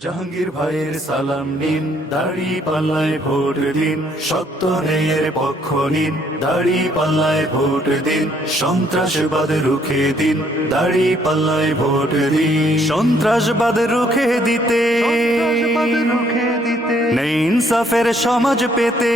জাহাঙ্গীর ভাইয়ের সালাম নিন, দাড়ি পাল্লায় ভোট দিন, সত্য ন্যায়ের পক্ষ নিন, দাড়ি পাল্লায় ভোট দিন, সন্ত্রাসবাদ রুখে দিন, দাড়ি পাল্লায় ভোট দিন। সন্ত্রাসবাদ রুখে দিতে নেই ইনসাফের সমাজ পেতে,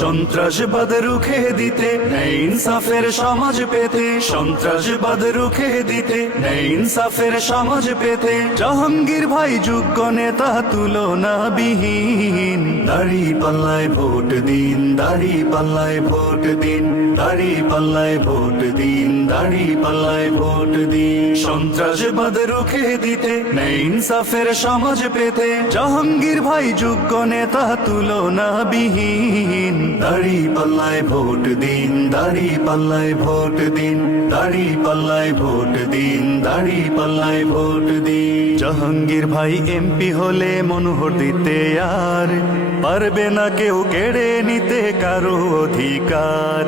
সন্ত্রাসবাদ রুখে দিতে নেই ইনসাফের সমাজ পেতে, সন্ত্রাসবাদ রুখে দিতে নেই ইনসাফের সমাজ পেতে। জাহাঙ্গীর ভাই যোগ্য নেতা তুলনাবিহীন, দাড়ি পাল্লায় ভোট দিন, দাড়ি পাল্লায় ভোট দিন, দাড়ি পাল্লায় ভোট দিন, দাড়ি পাল্লায় ভোট দিন। সন্ত্রাসবাদ রুখে দিতে নেই ইনসাফের সমাজ পেতে, জাহাঙ্গীর ভাই যোগ্য নেতা তুলনাবিহীন। দাড়ি পাল্লায় ভোট দিন, দাড়ি পাল্লায় ভোট দিন, দাড়ি পাল্লায় ভোট দিন, দাড়ি পাল্লায় ভোট দিন। জাহাঙ্গীর ভাই এমপি হলে মনোহর দিতে আর পারবে না কেউ কেড়ে নিতে কারো অধিকার।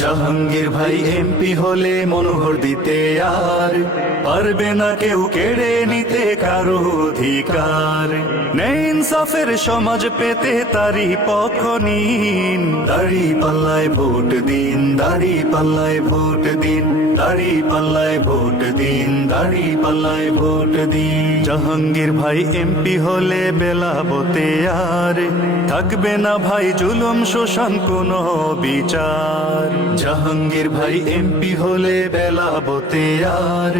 জাহাঙ্গীর ভাই এমপি হলে মনোহর দিতে আর পারবে না কেউ কেড়ে নিতে কারো অধিকার। নেই ইনসাফের সমাজ পেতে তারই পক্ষ নিন, দাড়ি পাল্লায় ভোট দিন, দাড়ি পাল্লায় ভোট দিন, দাড়ি পাল্লায় ভোট দিন, দাড়ি পাল্লায় ভোট দিন। জাহাঙ্গীর ভাই এমপি হলে বেলাবতে আর থাকবে না ভাই জুলুম শোষণ কোনো বিচার। জাহাঙ্গীর ভাই এমপি হলে বেলাবতে আর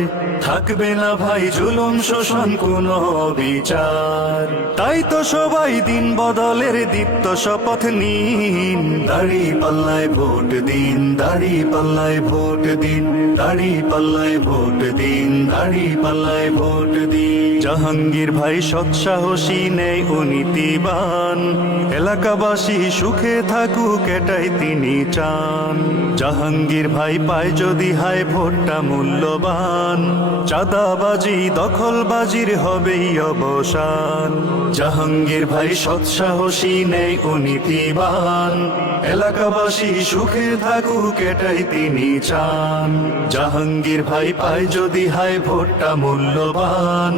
থাকবে না ভাই জুলুম শোষণ কোনো বিচার। তাই তো সবাই দিন বদলের দীপ্ত শপথ নিন, দাড়ি পাল্লায় ভোট দিন, দাড়ি পাল্লায় ভোট দিন, দাড়ি পাল্লায় ভোট দিন, দাড়ি পাল্লায় ভোট দিন। জাহাঙ্গীর ভাই সৎসাহসী নেই ও নীতিবান, এলাকাবাসী সুখে থাকুক এটাই তিনি চান। জাহাঙ্গীর ভাই পায় যদি হায় ভোটটা মূল্যবান, চাঁদাবাজি দখলবাজির হবেই অবসান। জাহাঙ্গীর ভাই সৎসাহসী নেই ও নীতিবান, এলাকাবাসী সুখে থাকুক এটাই তিনি চান। জাহাঙ্গীর ভাই পায় যদি হায় ভোটটা মূল্যবান,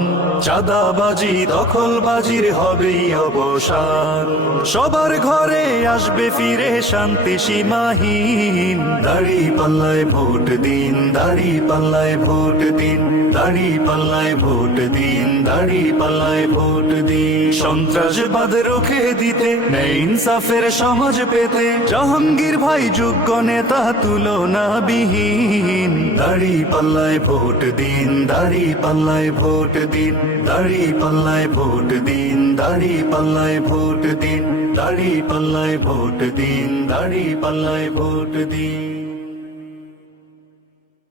চাঁদাবাজি দখলবাজির হবেই অবসান। সবার ঘরে আসবে ফিরে শান্তি সীমাহীন, দাড়ি পাল্লায় ভোট দিন, দাড়ি পাল্লায় ভোট দিন, দাড়ি পাল্লায় ভোট দিন, দাড়ি পাল্লায় ভোট দিন। সন্ত্রাসবাদ রুখে দিতে নেই ইনসাফের সমাজ পেতে, জাহাঙ্গীর ভাই যোগ্য নেতা তুলনাবিহীন। দাড়ি পাল্লায় ভোট দিন, দাড়ি পাল্লায় ভোট দিন, দাড়ি পাল্লায় ভোট দিন, দাড়ি পাল্লায় ভোট দিন, দাড়ি পাল্লায় ভোট দিন, দাড়ি পাল্লায় ভোট দিন।